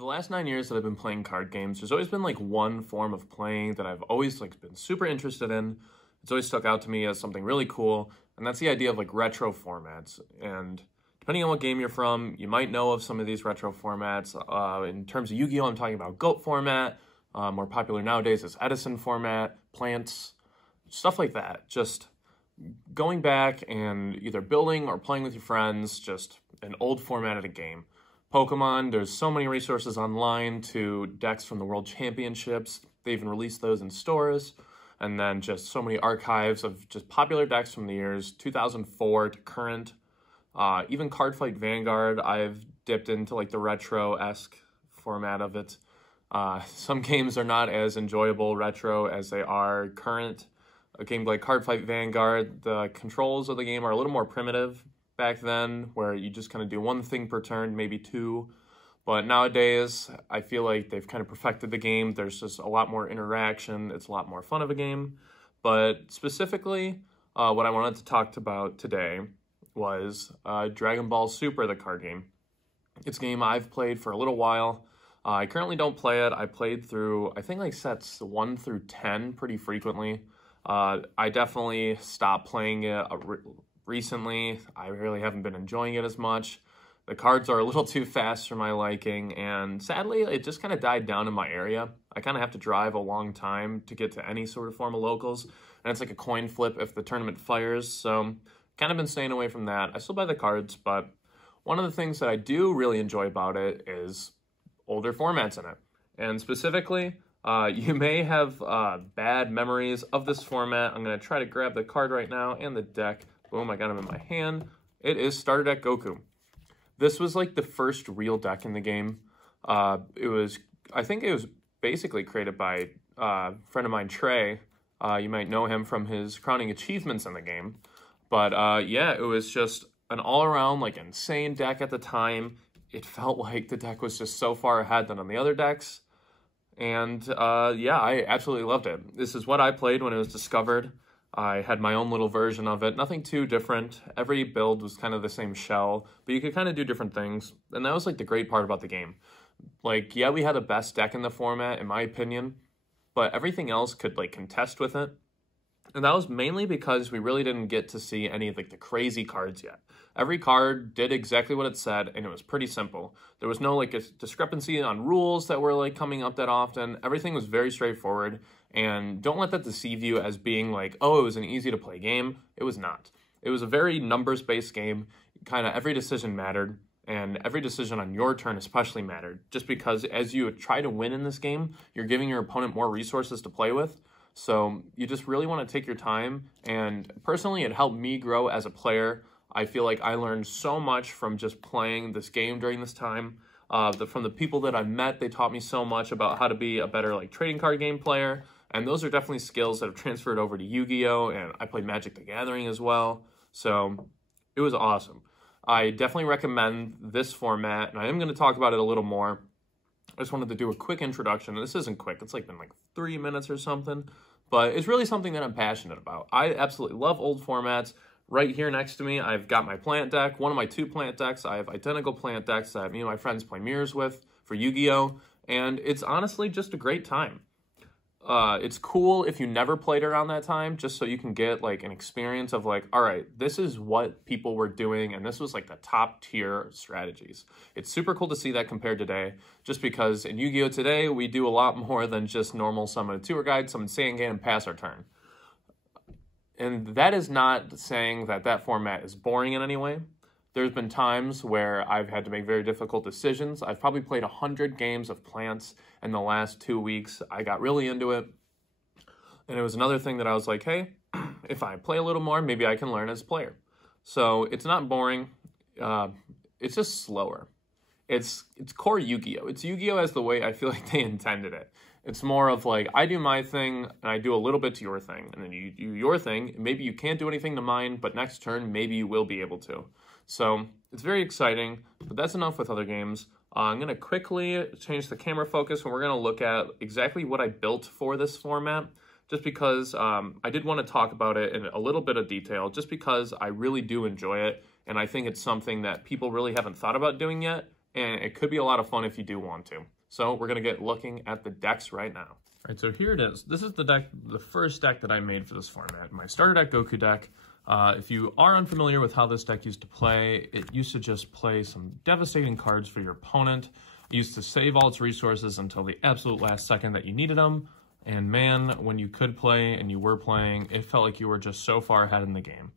the last 9 years that I've been playing card games, there's always been like one form of playing that I've always like been super interested in. It's always stuck out to me as something really cool, and that's the idea of like retro formats. And depending on what game you're from, you might know of some of these retro formats. In terms of Yu-Gi-Oh, I'm talking about GOAT format. More popular nowadays is Edison format, Plants, stuff like that. Just going back and either building or playing with your friends, just an old format of a game. Pokemon, there's so many resources online to decks from the World Championships. They even released those in stores. And then just so many archives of just popular decks from the years 2004 to current. Even Cardfight Vanguard, I've dipped into like the retro-esque format of it. Some games are not as enjoyable retro as they are current. A game like Cardfight Vanguard, the controls of the game are a little more primitive back then, where you just kind of do one thing per turn, maybe two. But nowadays, I feel like they've kind of perfected the game. There's just a lot more interaction. It's a lot more fun of a game. But specifically, what I wanted to talk about today was Dragon Ball Super, the card game. It's a game I've played for a little while. I currently don't play it. I played through, I think, like sets 1 through 10 pretty frequently. I definitely stopped playing it recently. I really haven't been enjoying it as much. The cards are a little too fast for my liking, and sadly, it just kind of died down in my area. I kind of have to drive a long time to get to any sort of form of locals, and it's like a coin flip if the tournament fires, so kind of been staying away from that. I still buy the cards, but one of the things that I do really enjoy about it is older formats in it. And specifically, you may have bad memories of this format. I'm going to try to grab the card right now and the deck. Boom, I got him in my hand. It is Starter Deck Goku. This was like the first real deck in the game. I think it was basically created by a friend of mine, Trey. You might know him from his crowning achievements in the game. But yeah, it was just an all-around like insane deck at the time. It felt like the deck was just so far ahead than on the other decks. And yeah, I absolutely loved it. This is what I played when it was discovered. I had my own little version of it, nothing too different. Every build was kind of the same shell, but you could kind of do different things. And that was like the great part about the game. Like, yeah, we had the best deck in the format, in my opinion, but everything else could like contest with it. And that was mainly because we really didn't get to see any of like the crazy cards yet. Every card did exactly what it said, and it was pretty simple. There was no like a discrepancy on rules that were like coming up that often. Everything was very straightforward, and don't let that deceive you as being like, oh, it was an easy to play game. It was not. It was a very numbers-based game. Kind of every decision mattered, and every decision on your turn especially mattered, just because as you try to win in this game, you're giving your opponent more resources to play with. So you just really want to take your time, and personally it helped me grow as a player. I feel like I learned so much from just playing this game during this time. From the people that I met, they taught me so much about how to be a better like trading card game player, and those are definitely skills that have transferred over to Yu-Gi-Oh! And I played Magic the Gathering as well, so it was awesome. I definitely recommend this format, and I am going to talk about it a little more. I just wanted to do a quick introduction. This isn't quick. It's like been like 3 minutes or something. But it's really something that I'm passionate about. I absolutely love old formats. Right here next to me, I've got my plant deck. One of my 2 plant decks. I have identical plant decks that me and my friends play mirrors with for Yu-Gi-Oh! And it's honestly just a great time. It's cool if you never played around that time, just so you can get like an experience of like, all right, this is what people were doing, and this was like the top tier strategies. It's super cool to see that compared today, just because in Yu-Gi-Oh! Today, we do a lot more than just normal summon a tour guide, summon Saiyan, and pass our turn. And that is not saying that that format is boring in any way. There's been times where I've had to make very difficult decisions. I've probably played 100 games of Plants in the last 2 weeks. I got really into it. And it was another thing that I was like, hey, if I play a little more, maybe I can learn as a player. So it's not boring. It's just slower. It's core Yu-Gi-Oh! It's Yu-Gi-Oh! As the way I feel like they intended it. It's more of like, I do my thing, and I do a little bit to your thing. And then you do your thing. Maybe you can't do anything to mine, but next turn, maybe you will be able to. So it's very exciting, but that's enough with other games. I'm going to quickly change the camera focus, and we're going to look at exactly what I built for this format, just because I did want to talk about it in a little bit of detail, just because I really do enjoy it, and I think it's something that people really haven't thought about doing yet, and it could be a lot of fun if you do want to. So we're going to get looking at the decks right now. All right, so here it is. This is the deck, the first deck that I made for this format, my starter deck Goku deck. If you are unfamiliar with how this deck used to play, it used to just play some devastating cards for your opponent. It used to save all its resources until the absolute last second that you needed them. And man, when you could play and you were playing, it felt like you were just so far ahead in the game.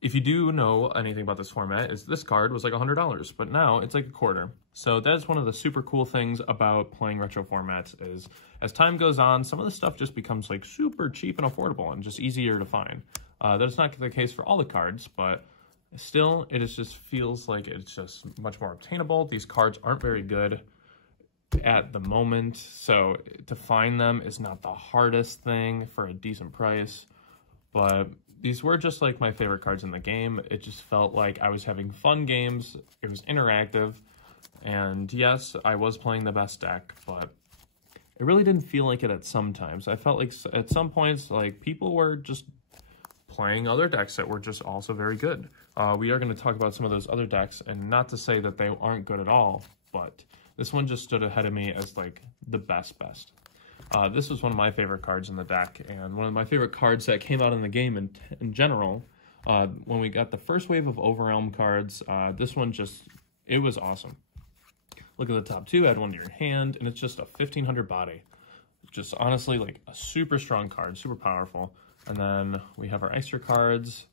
If you do know anything about this format, is this card was like $100, but now it's like a quarter. So that's one of the super cool things about playing retro formats is as time goes on, some of the stuff just becomes like super cheap and affordable and just easier to find. That's not the case for all the cards, but still, it is just feels like it's just much more obtainable. These cards aren't very good at the moment, so to find them is not the hardest thing for a decent price, but these were just like my favorite cards in the game. It just felt like I was having fun games. It was interactive, and yes, I was playing the best deck, but it really didn't feel like it at some times. I felt like at some points, like people were just playing other decks that were just also very good. We are going to talk about some of those other decks, and not to say that they aren't good at all, but this one just stood ahead of me as like the best. This was one of my favorite cards in the deck, and one of my favorite cards that came out in the game in general. When we got the first wave of Overwhelm cards, this one just, it was awesome. Look at the top two, add one to your hand, and it's just a 1500 body. Just honestly like a super strong card, super powerful. And then we have our extra cards,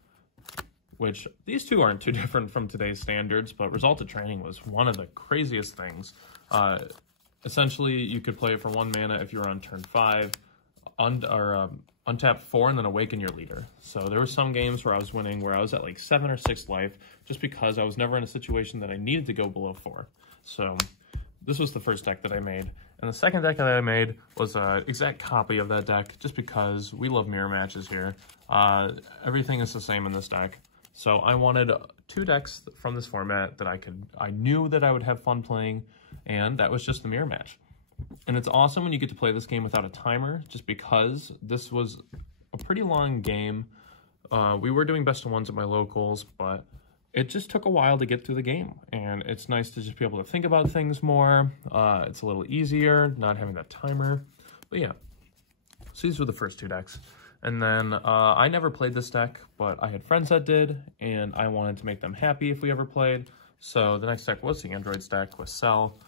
which these two aren't too different from today's standards, but Result of Training was one of the craziest things. Essentially, you could play it for 1 mana if you were on turn 5, untap 4, and then awaken your leader. So there were some games where I was winning where I was at like 7 or 6 life, just because I was never in a situation that I needed to go below 4. So this was the first deck that I made. And the second deck that I made was an exact copy of that deck, just because we love mirror matches here. Everything is the same in this deck. So I wanted 2 decks from this format that I knew that I would have fun playing, and that was just the mirror match. And it's awesome when you get to play this game without a timer, just because this was a pretty long game. We were doing best of ones at my locals, but it just took a while to get through the game, and it's nice to just be able to think about things more. It's a little easier, not having that timer. But yeah, so these were the first 2 decks. And then I never played this deck, but I had friends that did, and I wanted to make them happy if we ever played. So the next deck was the Androids deck with Cell.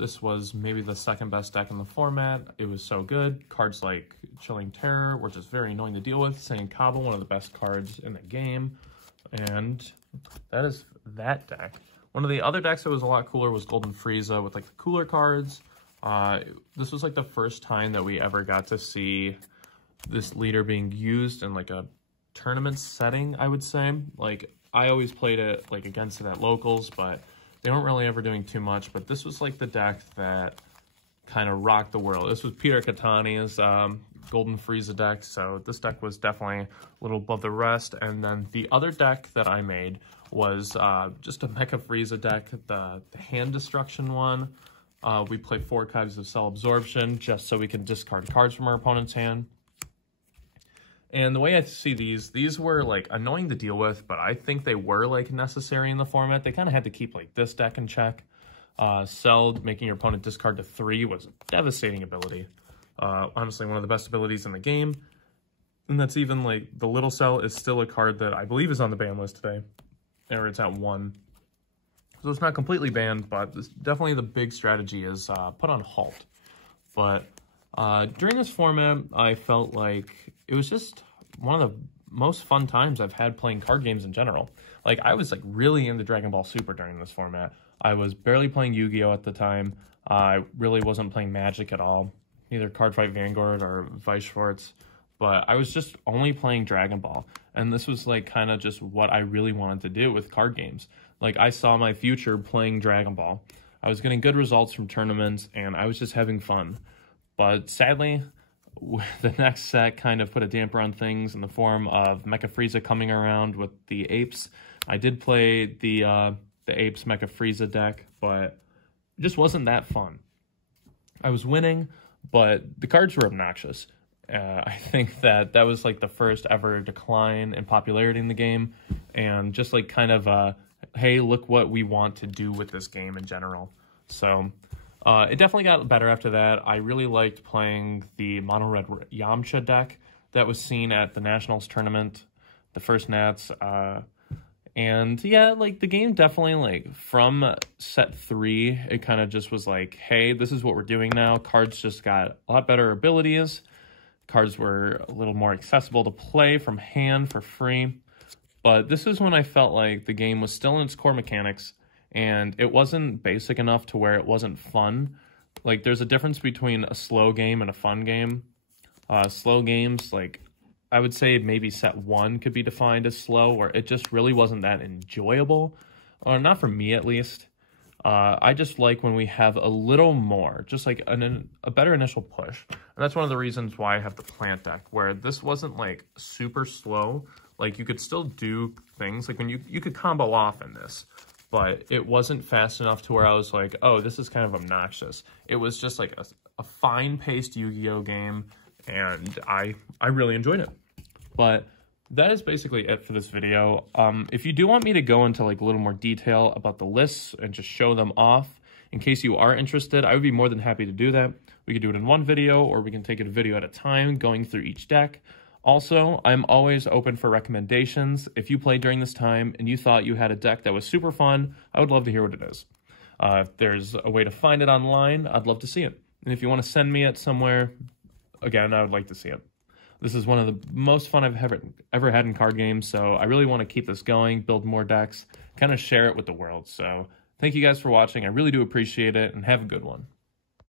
This was maybe the second best deck in the format. It was so good. Cards like Chilling Terror were just very annoying to deal with. Saying Cabo, one of the best cards in the game. And that is that deck. One of the other decks that was a lot cooler was Golden Frieza with like the cooler cards. This was like the first time that we ever got to see this leader being used in like a tournament setting, I would say. Like, I always played it like against it at locals, but they weren't really ever doing too much. But this was like the deck that kind of rocked the world. This was Peter Catania's Golden Frieza deck, so this deck was definitely a little above the rest. And then the other deck that I made was just a Mecha Frieza deck, the hand destruction one. We play 4 copies of Cell Absorption just so we can discard cards from our opponent's hand. And the way I see these were like annoying to deal with, but I think they were like necessary in the format. They kind of had to keep like this deck in check. Cell, making your opponent discard to 3 was a devastating ability. Honestly, one of the best abilities in the game. And that's even like the Little Cell is still a card that I believe is on the ban list today. Or it's at 1. So it's not completely banned, but definitely the big strategy is put on halt. But during this format, I felt like it was just one of the most fun times I've had playing card games in general. Like, I was like really into Dragon Ball Super during this format. I was barely playing Yu-Gi-Oh! At the time. I really wasn't playing Magic at all. Neither Cardfight Vanguard or Vice Schwartz. But I was just only playing Dragon Ball. And this was like kind of just what I really wanted to do with card games. Like, I saw my future playing Dragon Ball. I was getting good results from tournaments, and I was just having fun. But sadly, the next set kind of put a damper on things in the form of Mecha Frieza coming around with the Apes. I did play the Apes Mecha Frieza deck, but it just wasn't that fun. I was winning, but the cards were obnoxious. I think that was like the first ever decline in popularity in the game, and just like kind of hey, look what we want to do with this game in general. So it definitely got better after that. I really liked playing the Mono Red Yamcha deck that was seen at the Nationals tournament, the first Nats. And yeah, like the game definitely, like from set 3, it kind of just was like, hey, this is what we're doing now. Cards just got a lot better abilities. Cards were a little more accessible to play from hand for free. But this is when I felt like the game was still in its core mechanics, and it wasn't basic enough to where it wasn't fun. Like, there's a difference between a slow game and a fun game. Slow games, like, I would say maybe set 1 could be defined as slow, where it just really wasn't that enjoyable, or not for me at least. I just like when we have a little more, just like a better initial push. And that's one of the reasons why I have the plant deck, where this wasn't like super slow. Like you could still do things, like when you could combo off in this, but it wasn't fast enough to where I was like, oh, this is kind of obnoxious. It was just like a fine-paced Yu-Gi-Oh game, and I really enjoyed it. But that is basically it for this video. If you do want me to go into like a little more detail about the lists and just show them off, in case you are interested, I would be more than happy to do that. We could do it in one video, or we can take it a video at a time, going through each deck. Also, I'm always open for recommendations. If you played during this time and you thought you had a deck that was super fun, I would love to hear what it is. If there's a way to find it online, I'd love to see it. And if you want to send me it somewhere, again, I would like to see it. This is one of the most fun I've ever had in card games, so I really want to keep this going, build more decks, kind of share it with the world. So thank you guys for watching. I really do appreciate it, and have a good one.